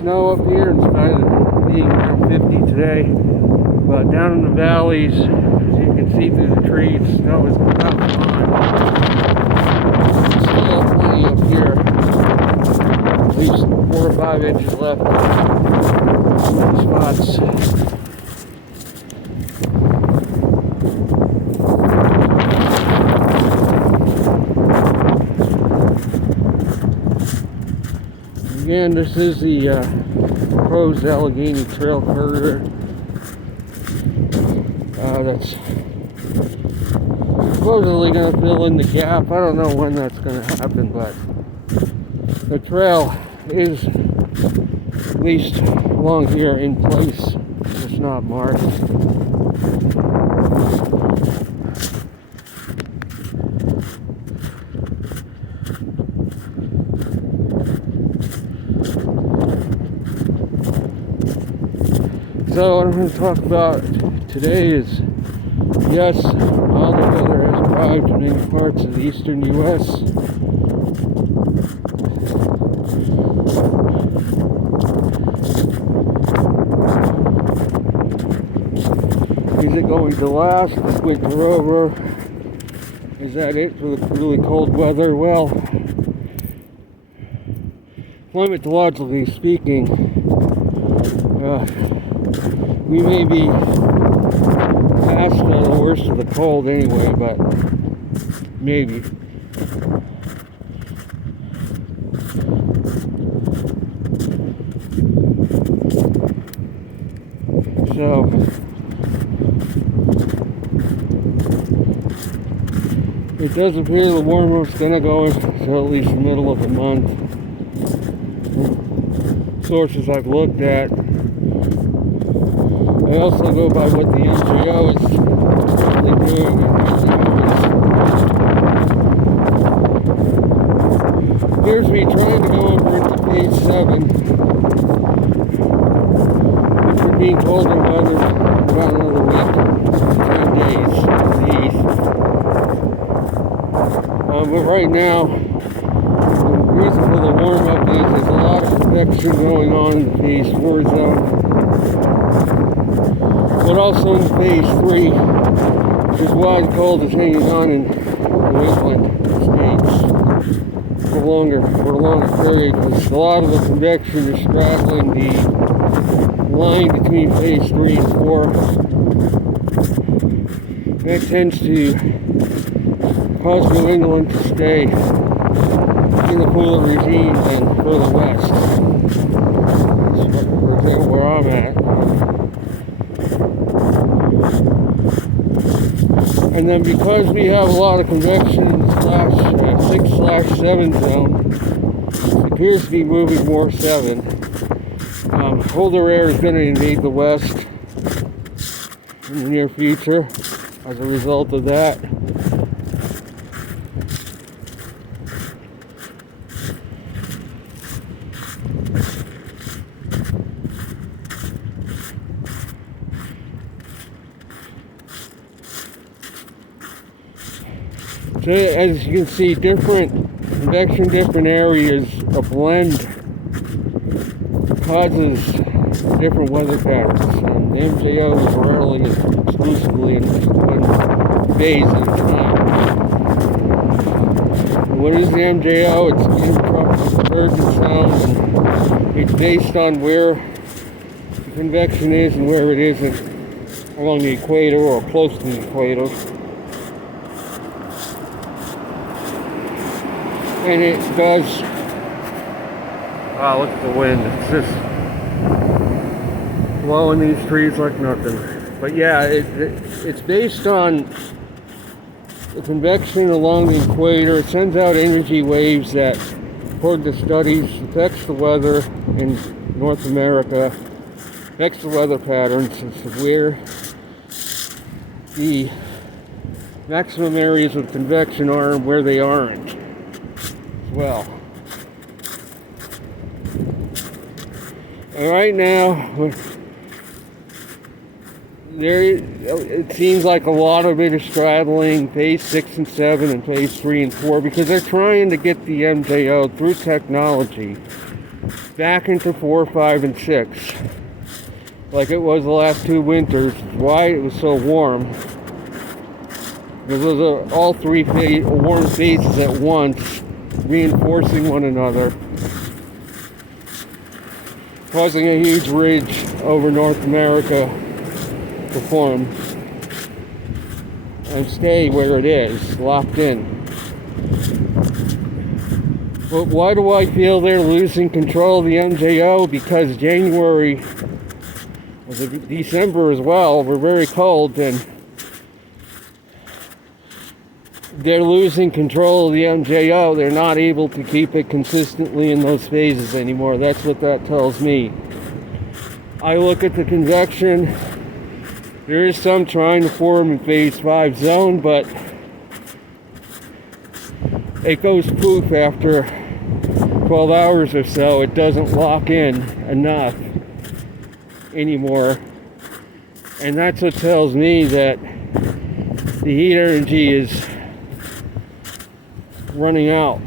snow up here in spite of being around 50 today. But down in the valleys, as you can see through the trees, snow is about gone. Still plenty up here. At least 4 or 5 inches left in spots. Again, this is the proposed Allegheny Trail corridor that's supposedly going to fill in the gap. I don't know when that's going to happen, but the trail is at least along here in place. It's not marked. So what I'm going to talk about today is, yes, milder weather has arrived in many parts of the eastern U.S. Is it going to last this winter over? Is that it for the really cold weather? Well, climatologically speaking, we may be past the worst of the cold anyway, but maybe. So, it does appear the warmer's going to go until at least the middle of the month. Sources I've looked at. I also go by what the NGO is currently doing. Appears to be trying to go over into phase 7, which we're being told in weather about another week, 10 days to the east. But right now, the reason for the warm-up is there's a lot of convection going on in the phase 4 zone. But also in phase 3, which is why the cold is hanging on in New England states for a longer period, because a lot of the convection is straddling the line between phase 3 and 4. That tends to cause New England to stay in the cooler regime than further west. That's for example where I'm at. And then because we have a lot of convection in the 6/7 zone, it appears to be moving more 7. Colder air is going to invade the west in the near future as a result of that. So as you can see, different convection, different areas, a blend causes different weather patterns. And the MJO is rarely exclusively in one phase at a time. And what is the MJO? It's intertropical convergence zone, and it's based on where the convection is and where it isn't along the equator or close to the equator. And it does, wow, look at the wind, it's just blowing these trees like nothing. But yeah, it's based on the convection along the equator. It sends out energy waves that, according to studies, affects the weather in North America, affects the weather patterns as to where the maximum areas of convection are and where they aren't. Well, and right now, it seems like a lot of it is straddling phase 6 and 7 and phase 3 and 4 because they're trying to get the MJO through technology back into 4, 5, and 6, like it was the last 2 winters. Why it was so warm? Because those are all 3 warm phases at once, reinforcing one another, causing a huge ridge over North America to form and stay where it is, locked in. But why do I feel they're losing control of the MJO? Because January, December as well, were very cold, and they're losing control of the MJO. They're not able to keep it consistently in those phases anymore. That's what that tells me. I look at the convection. There is some trying to form in phase 5 zone, but it goes poof after 12 hours or so. It doesn't lock in enough anymore. And that's what tells me that the heat energy is running out.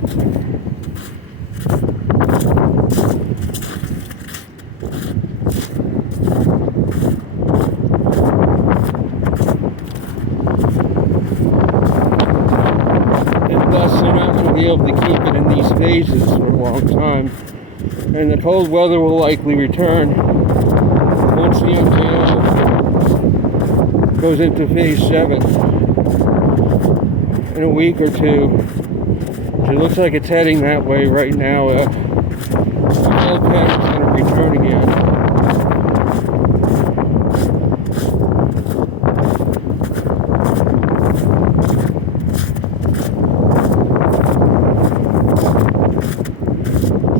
Be able to keep it in these phases for a long time, and the cold weather will likely return once the MJO goes into phase 7 in a week or 2. It looks like it's heading that way right now. The cold pattern's going to return again.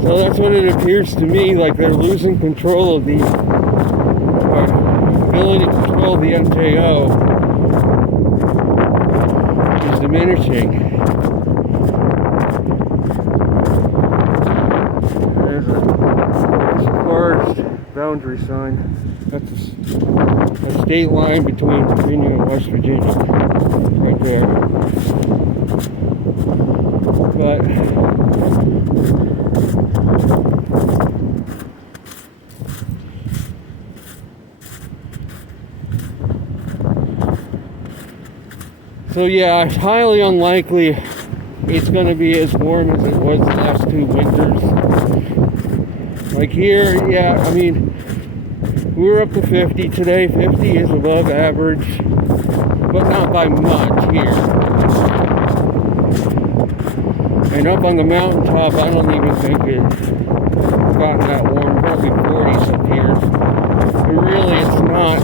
So that's what it appears to me, like they're losing control of the ability to control the MJO is diminishing. There's a forest boundary sign. That's a state line between Virginia and West Virginia, right there. But so yeah, it's highly unlikely it's going to be as warm as it was the last 2 winters. Like here, yeah, I mean, we were up to 50 today. 50 is above average, but not by much here. And up on the mountaintop, I don't even think it's gotten that warm. Probably 40s up here. And really, it's not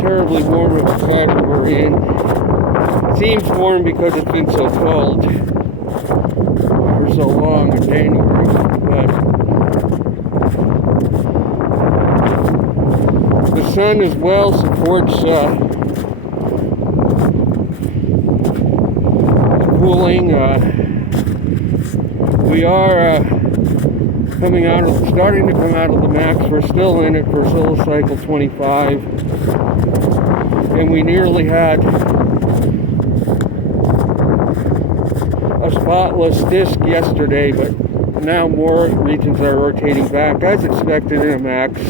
terribly warm of a climate we're in. It seems warm because it's been so cold for so long in January, but the sun as well supports cooling. We are starting to come out of the max. We're still in it for solar cycle 25. And we nearly had a spotless disk yesterday, but now more regions are rotating back as expected in a max.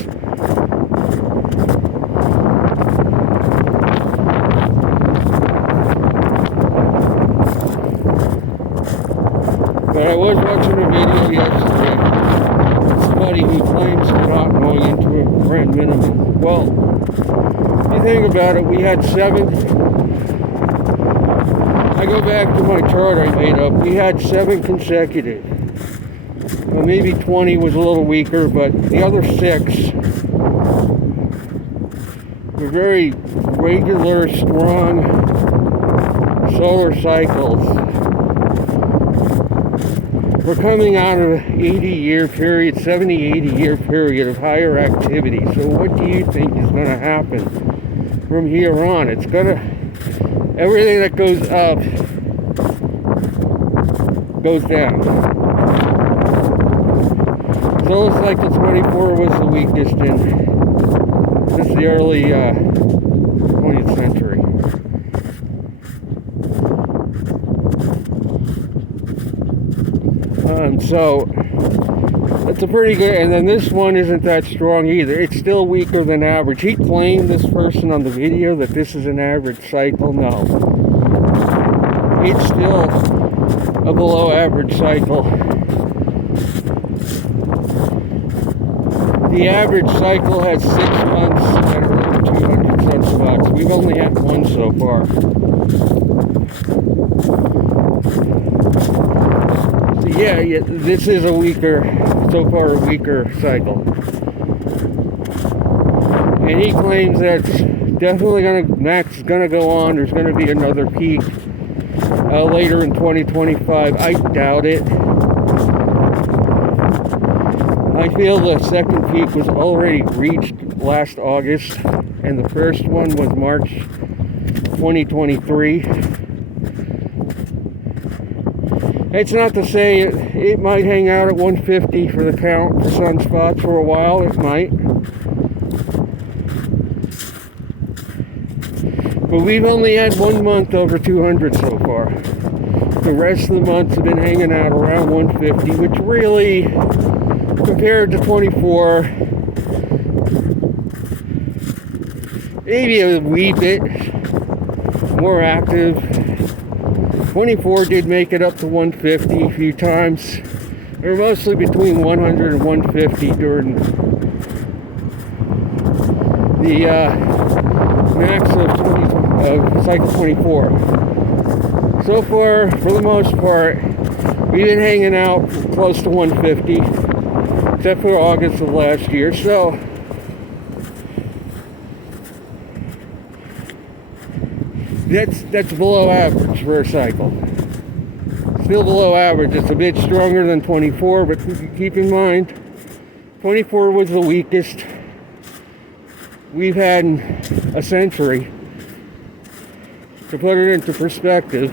But I was watching a video yesterday. Somebody who claims they're not going into a grand minimum. Well, if you think about it, we had 7. I go back to my chart I made up. We had 7 consecutive. Well, maybe 20 was a little weaker, but the other 6 were very regular, strong solar cycles. We're coming out of an 80-year period, 70, 80-year period of higher activity. So what do you think is going to happen from here on? It's going to, everything that goes up goes down. Solar cycle 24 was the weakest since the early 20th century. So that's a pretty good, and then this one isn't that strong either. It's still weaker than average. He claimed, this person on the video, that this is an average cycle. No. It's still a below average cycle. The average cycle has 6 months that are over 200 sunspots. We've only had one so far. So yeah, this is a weaker, so far a weaker cycle. And he claims that's definitely max is gonna go on. There's gonna be another peak later in 2025. I doubt it. I feel the second peak was already reached last August, and the first one was March 2023. It's not to say it might hang out at 150 for the count for sunspots for a while. It might. But we've only had 1 month over 200 so far. The rest of the months have been hanging out around 150, which really, compared to 24, maybe a wee bit more active. 24 did make it up to 150 a few times. They were mostly between 100 and 150 during the max of cycle 24. So far, for the most part, we've been hanging out close to 150, except for August of last year. So that's below average for a cycle. Still below average. It's a bit stronger than 24, but keep in mind, 24 was the weakest we've had in a century. To put it into perspective,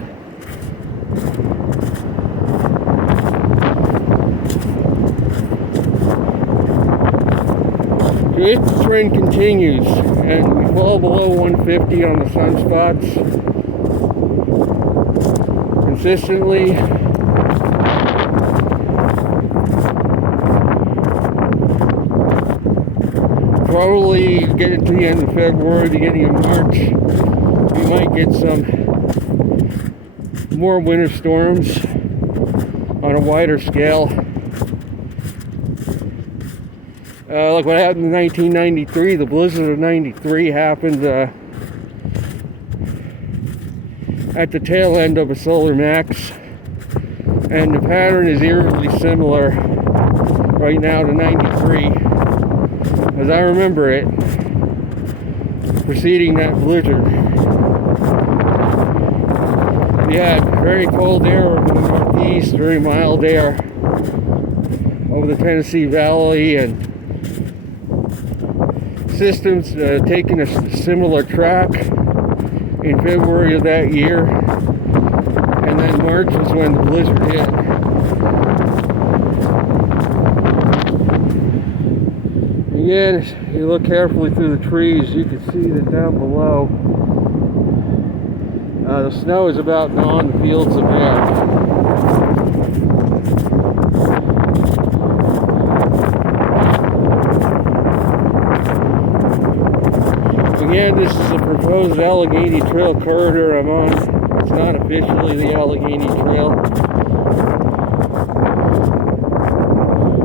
so if the trend continues and we fall below 150 on the sunspots consistently, probably get into the end of February, beginning of March, we might get some more winter storms on a wider scale. Look what happened in 1993. The blizzard of 93 happened at the tail end of a solar max, and the pattern is eerily similar right now to 93 as I remember it preceding that blizzard. We had very cold air over the northeast, very mild air over the Tennessee Valley, and systems taking a similar track in February of that year, and then March was when the blizzard hit. Again, if you look carefully through the trees, you can see that down below the snow is about gone, the fields are bare. Again, this is a proposed Allegheny Trail corridor I'm on. It's not officially the Allegheny Trail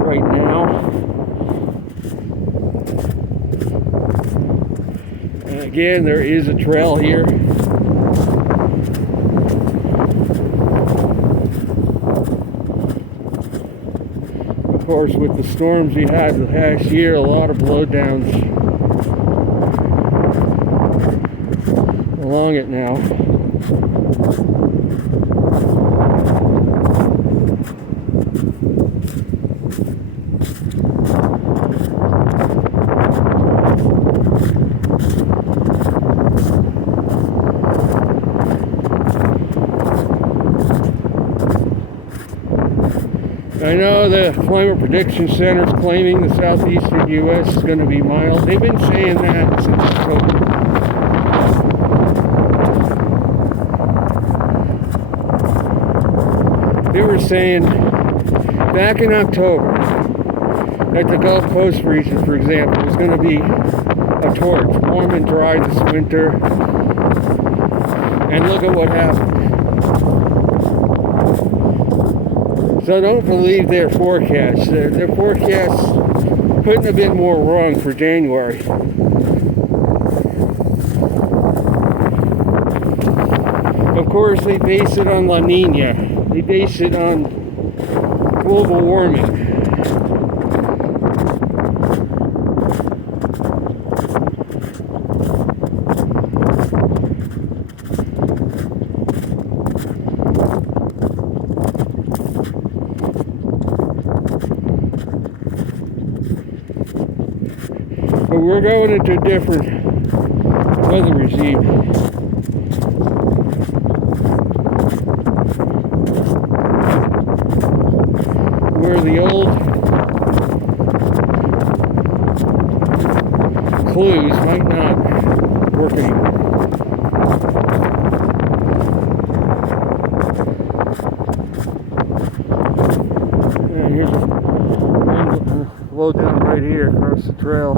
right now. And again, there is a trail here. Of course, with the storms we had the past year, a lot of blowdowns along it now. I know the Climate Prediction Center is claiming the southeastern U.S. is going to be mild. They've been saying that since October. They were saying back in October, at the Gulf Coast region, for example, was going to be a torch, warm and dry this winter. And look at what happened. So don't believe their forecasts. Their forecasts couldn't have been more wrong for January. Of course, they base it on La Nina. They base it on global warming. But we're going into a different weather regime. Where the old clues might not work anymore. And here's a low down right here across the trail.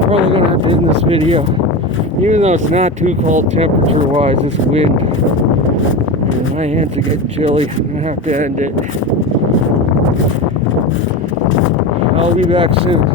Probably gonna have to end this video, even though it's not too cold temperature wise. This wind, and my hands are getting chilly. I'm gonna have to end it. I'll be back soon.